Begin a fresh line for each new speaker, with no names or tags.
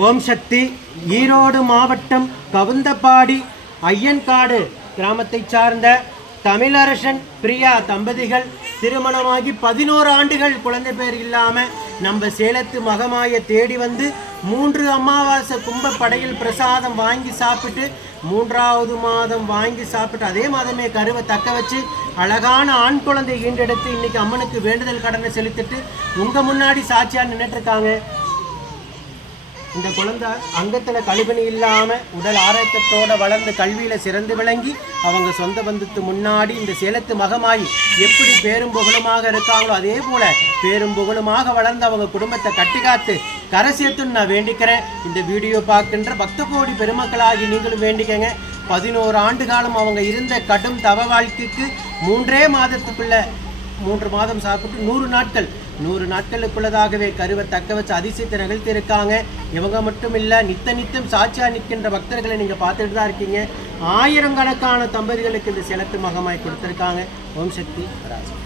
ஓம் சக்தி. ஈரோடு மாவட்டம் கவுந்தப்பாடி ஐயன்காடு கிராமத்தைச் சார்ந்த தமிழரசன் பிரியா தம்பதிகள் திருமணமாகி பதினோரு ஆண்டுகள் குழந்தை பேர் இல்லாமல் நம்ம சேலத்து மகமாய தேடி வந்து மூன்று அமாவாசை கும்ப படையில் பிரசாதம் வாங்கி சாப்பிட்டு மூன்றாவது மாதம் வாங்கி சாப்பிட்டு அதே மாதமே கருவை தக்க வச்சு அழகான ஆண் குழந்தை ஈண்டெடுத்து இன்னைக்கு அம்மனுக்கு வேண்டுதல் கடனை செலுத்திட்டு உங்கள் முன்னாடி சாட்சியாக நின்றுட்டுருக்காங்க இந்த குழந்தை அங்கத்தில் கழிவுணி இல்லாமல் உடல் ஆரோக்கியத்தோடு வளர்ந்து கல்வியில் சிறந்து விளங்கி அவங்க சொந்த பந்தத்து முன்னாடி இந்த சேலத்து மகமாயி எப்படி பேரும் புகழுமாக இருக்காங்களோ அதே போல பேரும் புகழுமாக வளர்ந்து அவங்க குடும்பத்தை கட்டிக்காத்து கரை சேர்த்துன்னு நான் வேண்டிக்கிறேன். இந்த வீடியோ பார்க்கின்ற பக்த கோடி பெருமக்களாகி நீங்களும் வேண்டிக்கங்க. பதினோரு ஆண்டு காலம் அவங்க இருந்த கடும் தவ வாழ்க்கைக்கு மூன்றே மாதத்துக்குள்ள மூன்று மாதம் சாப்பிட்டு நூறு நாட்கள். நூறு நாட்களுக்குள்ளதாகவே கருவை தக்க வச்சு அதிசயத்தை நிகழ்த்தியிருக்காங்க இவங்க மட்டும் இல்லை நித்த நித்தம் சாட்சியா நிற்கின்ற பக்தர்களை நீங்கள் பார்த்துட்டு தான் இருக்கீங்க. ஆயிரக்கணக்கான தம்பதிகளுக்கு இந்த சிலத்து மகமாய் கொடுத்துருக்காங்க. ஓம் சக்தி ராஜா